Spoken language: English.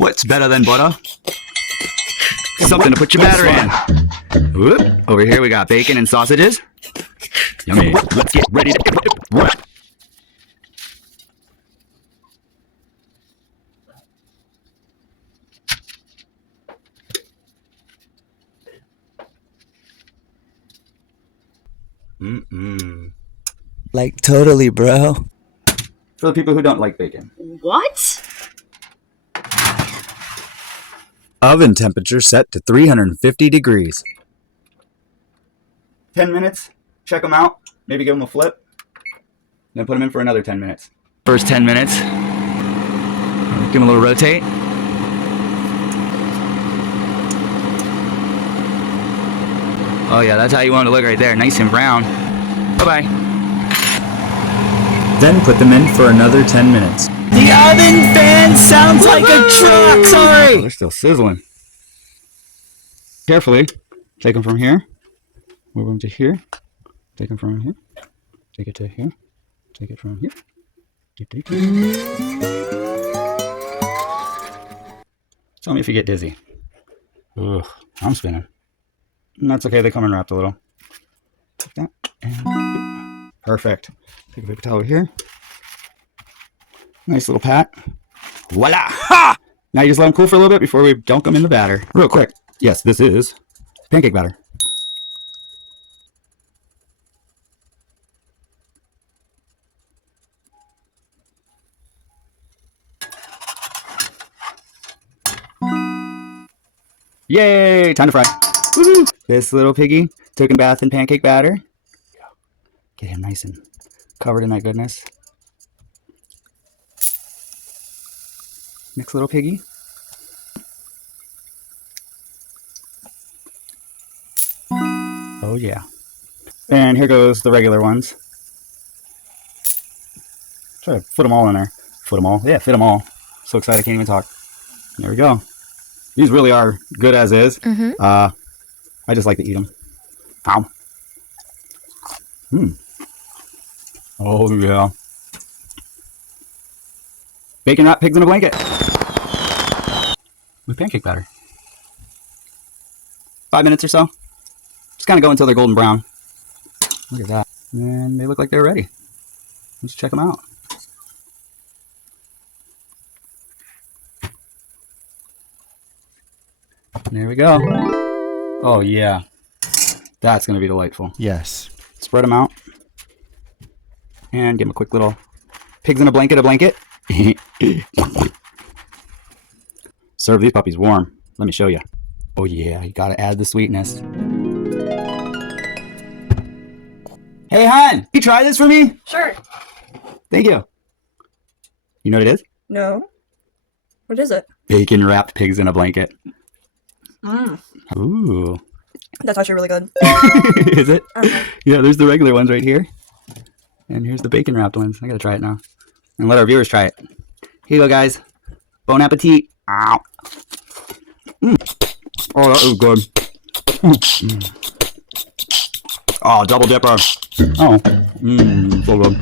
What's better than butter? Something to put your batter in. Whoop. Over here we got bacon and sausages. Yummy. Let's get ready to... Like totally, bro. For the people who don't like bacon. What? Oven temperature set to 350 degrees. 10 minutes. Check them out. Maybe give them a flip. Then put them in for another 10 minutes. First 10 minutes. Give them a little rotate. Oh yeah, that's how you want it to look right there. Nice and brown. Bye-bye. Then put them in for another 10 minutes. The oven fan sounds like a truck! Sorry! Oh, they're still sizzling. Carefully. Take them from here. Move them to here. Take them from here. Take it to here. Take it from here. Take it. Tell me if you get dizzy. Ugh, I'm spinning. And that's okay, they come in wrapped a little. Take that. And perfect. Take a paper towel over here. Nice little pat. Voila! Ha! Now you just let them cool for a little bit before we dunk them in the batter. Real quick. Yes, this is pancake batter. Yay! Time to fry. Woo-hoo. This little piggy took a bath in pancake batter. Get him nice and covered in that goodness. Next little piggy. Oh yeah. And here goes the regular ones. Try to fit them all in there. Fit them all. Yeah, fit them all. So excited I can't even talk. There we go. These really are good as is. I just like to eat them. Ow. Oh yeah. Bacon wrapped pigs in a blanket. With pancake batter. 5 minutes or so. Just kind of go until they're golden brown. Look at that. And they look like they're ready. Let's check them out. There we go. Oh yeah. That's going to be delightful. Yes. Spread them out. And give them a quick little pigs in a blanket. Serve these puppies warm. Let me show you. Oh yeah, you gotta add the sweetness. Hey hon, you try this for me? Sure. Thank you. You know what it is? No. What is it? Bacon wrapped pigs in a blanket. Ooh. That's actually really good. Is it? Okay. Yeah, there's the regular ones right here. And here's the bacon wrapped ones. I gotta try it now. And let our viewers try it. Here you go, guys. Bon appetit. Ow. Oh, that was good. Oh, double dipper. Oh. So good.